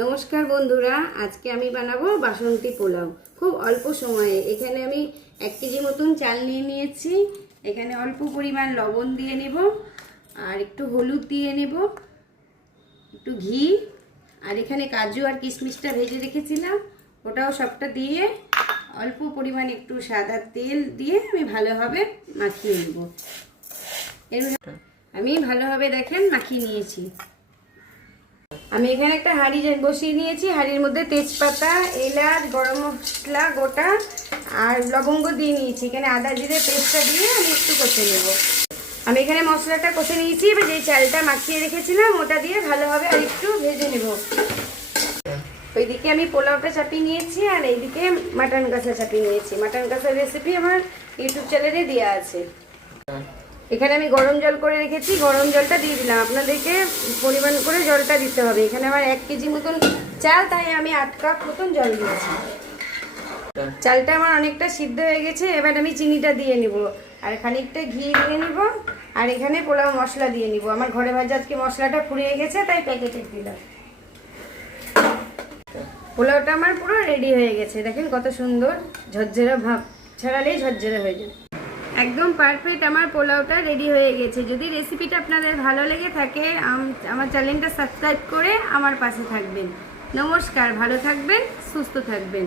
নমস্কার বন্ধুরা, আজকে আমি বানাবো বাসন্তী পোলাও। খুব অল্প সময়ে এখানে আমি 1 কেজি মতন চাল নিয়ে নিয়েছি। এখানে অল্প পরিমাণ লবণ দিয়ে নেব, আর একটু হলুদ দিয়ে নেব, একটু ঘি, আর এখানে কাজু আর কিশমিশটা ভেজে রেখেছিলাম ওটাও সবটা দিয়ে অল্প পরিমাণ একটু সাদা তেল দিয়ে আমি ভালোভাবে মাখিয়ে নেব। আমি ভালোভাবে দেখেন মাখিয়ে নিয়েছি। আমি এখানে একটা হাঁড়ি বসিয়ে নিয়েছি। হাঁড়ির মধ্যে তেজপাতা, এলাচ, গরম মশলা গোটা আর লবঙ্গ দিয়ে নিয়েছি। এখানে আদা জিরে পেস্টটা দিয়ে আমি একটু কষে নেব। আমি এখানে মশলাটা কষে নিয়েছি। এবার যে চালটা মাখিয়ে রেখেছিলাম ওটা দিয়ে ভালোভাবে আর একটু ভেজে নেব। ওইদিকে আমি পোলাওটা চাপিয়ে নিয়েছি আর এইদিকে মাটন কষা চাপিয়ে নিয়েছি। মাটন কষার রেসিপি আমার ইউটিউব চ্যানেলে দেওয়া আছে। এখানে আমি গরম জল করে রেখেছি, গরম জলটা দিয়ে দিলাম। আপনাদেরকে পরিমাণ করে জলটা দিতে হবে। এখানে আমার 1 কেজি মতন চাল, তাই আমি 8 কাপ মতন জল দিয়েছি। চালটা আমার অনেকটা সিদ্ধ হয়ে গেছে। এবার আমি চিনিটা দিয়ে নিব আর খানিকটা ঘি দিয়ে নিব, আর এখানে পোলাও মশলা দিয়ে নিব। আমার ঘরে ভাজা আজকে মশলাটা ফুরিয়ে গেছে, তাই প্যাকেটে দিলাম। পোলাওটা আমার পুরো রেডি হয়ে গেছে। দেখেন কত সুন্দর ঝরঝরে ভাব, ছাড়ালেই ঝরঝরে হয়ে যায়। একদম পারফেক্ট আমার পোলাওটা রেডি হয়ে গেছে। যদি রেসিপিটা আপনাদের ভালো লেগে থাকে আমার চ্যানেলটা সাবস্ক্রাইব করে আমার পাশে থাকবেন। নমস্কার, ভালো থাকবেন, সুস্থ থাকবেন।